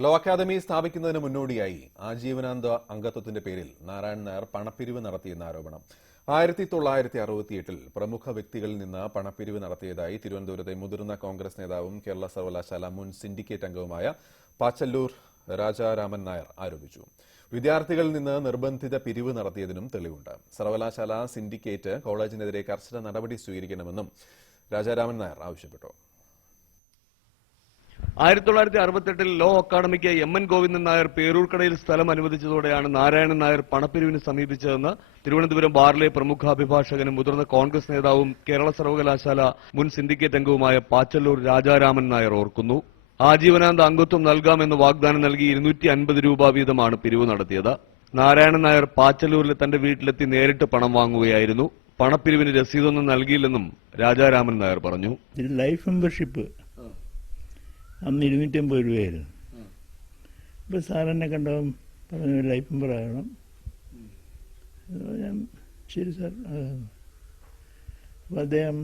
Law academy സ്ഥാപിക്കുന്നതിന് മുന്നോടിയായി ആജീവനാന്ത അംഗത്വത്തിന്റെ പേരിൽ നാരായൺ നായർ പണപ്പിരിവ് നടത്തിയെന്ന ആരോപണം. ആയിരത്തി തൊള്ളായിരത്തി അറുപത്തിയെട്ടിൽ പ്രമുഖ വ്യക്തികളിൽ നിന്ന് പണപ്പിരിവ് നടത്തിയതായി തിരുവനന്തപുരത്തെ മുതിർന്ന കോൺഗ്രസ് നേതാവും കേരള സർവകലാശാല മുൻ സിൻഡിക്കേറ്റ് അംഗവുമായ പാച്ചല്ലൂർ രാജാരാമൻ നായർ ആരോപിച്ചു. വിദ്യാർത്ഥികളിൽ നിന്ന് നിർബന്ധിത പിരിവ് നടത്തിയതിനും തെളിവുണ്ട്. സർവകലാശാല സിൻഡിക്കേറ്റ് കോളേജിനെതിരെ കർശന നടപടി സ്വീകരിക്കണമെന്നും രാജാരാമൻ നായർ ആവശ്യപ്പെട്ടു. ആയിരത്തി തൊള്ളായിരത്തി അറുപത്തെട്ടിൽ ലോ അക്കാഡമിക്ക് എം എൻ ഗോവിന്ദൻ നായർ പേരൂർക്കടയിൽ സ്ഥലം അനുവദിച്ചതോടെയാണ് നാരായണൻ നായർ പണപ്പിരിവിന് സമീപിച്ചതെന്ന് തിരുവനന്തപുരം ബാറിലെ പ്രമുഖ അഭിഭാഷകനും മുതിർന്ന കോൺഗ്രസ് നേതാവും കേരള സർവകലാശാല മുൻ സിൻഡിക്കേറ്റ് അംഗവുമായ പാച്ചല്ലൂർ രാജാരാമൻ നായർ ഓർക്കുന്നു. ആജീവനാന്ത അംഗത്വം നൽകാമെന്ന് വാഗ്ദാനം നൽകി ഇരുന്നൂറ്റി അൻപത് രൂപ വീതമാണ് പിരിവ് നടത്തിയത്. നാരായണൻ നായർ പാച്ചല്ലൂരിലെ തന്റെ വീട്ടിലെത്തി നേരിട്ട് പണം വാങ്ങുകയായിരുന്നു. പണപ്പിരിവിന് രസീതൊന്നും നൽകിയില്ലെന്നും രാജാരാമൻ നായർ പറഞ്ഞു. ലൈഫ് മെമ്പർഷിപ്പ് അന്ന് ഇരുന്നൂറ്റമ്പത് രൂപയായിരുന്നു. ഇപ്പം സാറെന്നെ കണ്ടാവും പറഞ്ഞു ലൈഫും പറയണം ഞാൻ ശരി സാർ ആകാം." അപ്പോൾ അദ്ദേഹം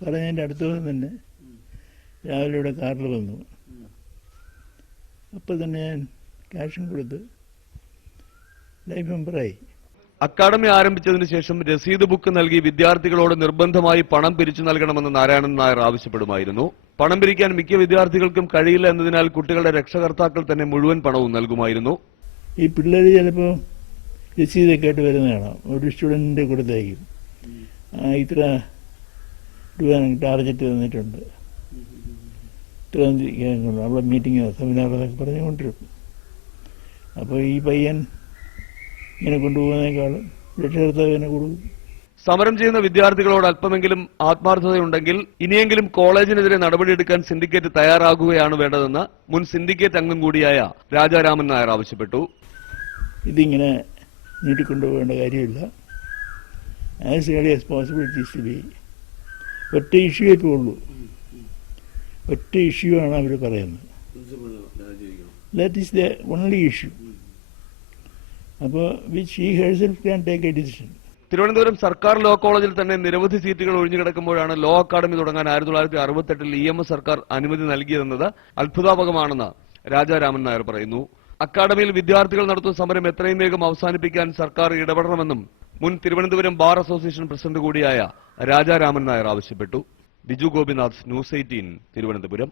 പറഞ്ഞതിന്റെ അടുത്ത ദിവസം തന്നെ രാവിലെ ഇവിടെ കാറിൽ വന്നു. അപ്പോൾ തന്നെ ഞാൻ ക്യാഷും കൊടുത്ത് ലൈഫ് മെമ്പറായി അക്കാദമി ആരംഭിച്ചതിനു ശേഷം രസീത് ബുക്ക് നൽകി വിദ്യാർത്ഥികളോട് നിർബന്ധമായി പണം പിരിച്ചു നൽകണമെന്ന് നാരായണൻ നായർ ആവശ്യപ്പെടുമായിരുന്നു. പണം പിരിക്കാൻ മിക്ക വിദ്യാർത്ഥികൾക്കും കഴിയില്ല എന്നതിനാൽ കുട്ടികളുടെ രക്ഷകർത്താക്കൾ തന്നെ മുഴുവൻ പണവും നൽകുമായിരുന്നു. ഈ പിള്ളേര് ചിലപ്പോൾ രസീതൊക്കെ ആയിട്ട് വരുന്ന കാണാം ഒരു സ്റ്റുഡന്റിന്റെ കൊടുത്തേക്കും ഇത്ര രൂപ ടാർഗറ്റ് തന്നിട്ടുണ്ട്. ഇത്ര അവിടെ മീറ്റിംഗ് സെമിനാർ എന്നൊക്കെ പറഞ്ഞ് അപ്പോൾ ഈ പയ്യൻ ഇങ്ങനെ കൊണ്ടുപോകുന്നതിനേക്കാൾ രക്ഷകർത്താവിനെ കൊടുക്കും സമരം ചെയ്യുന്ന വിദ്യാർത്ഥികളോട് അല്പമെങ്കിലും ആത്മാർത്ഥതയുണ്ടെങ്കിൽ ഇനിയെങ്കിലും കോളേജിനെതിരെ നടപടിയെടുക്കാൻ സിൻഡിക്കേറ്റ് തയ്യാറാകുകയാണ് വേണ്ടതെന്ന് മുൻ സിൻഡിക്കേറ്റ് അംഗം കൂടിയായ രാജാരാമൻ നായർ ആവശ്യപ്പെട്ടു ഇതിങ്ങനെ നീട്ടിക്കൊണ്ടുപോകേണ്ട കാര്യമില്ല as early as possibilities to be ഒറ്റ ഇഷ്യൂ ഇപ്പോൾ ഉള്ളൂ ഒറ്റ ഇഷ്യൂ ആണ് അവർ പറയുന്നത് that is the only issue അപ്പോൾ which he herself can take a decision Thiruvananthapuram സർക്കാർ ലോ കോളേജിൽ തന്നെ നിരവധി സീറ്റുകൾ ഒഴിഞ്ഞു കിടക്കുമ്പോഴാണ് ലോ അക്കാദമി തുടങ്ങാൻ ആയിരത്തി തൊള്ളായിരത്തി അറുപത്തെട്ടിൽ ഇ എം എസ് സർക്കാർ അനുമതി നൽകിയതെന്നത് അത്ഭുതാപകമാണെന്ന് രാജാരാമൻ നായർ പറയുന്നു. അക്കാദമിയിൽ വിദ്യാർത്ഥികൾ നടത്തുന്ന സമരം എത്രയും വേഗം അവസാനിപ്പിക്കാൻ സർക്കാർ ഇടപെടണമെന്നും മുൻ തിരുവനന്തപുരം ബാർ അസോസിയേഷൻ പ്രസിഡന്റ് കൂടിയായ രാജാരാമൻ നായർ ആവശ്യപ്പെട്ടു. Biju Gopinath news eighteen Thiruvananthapuram.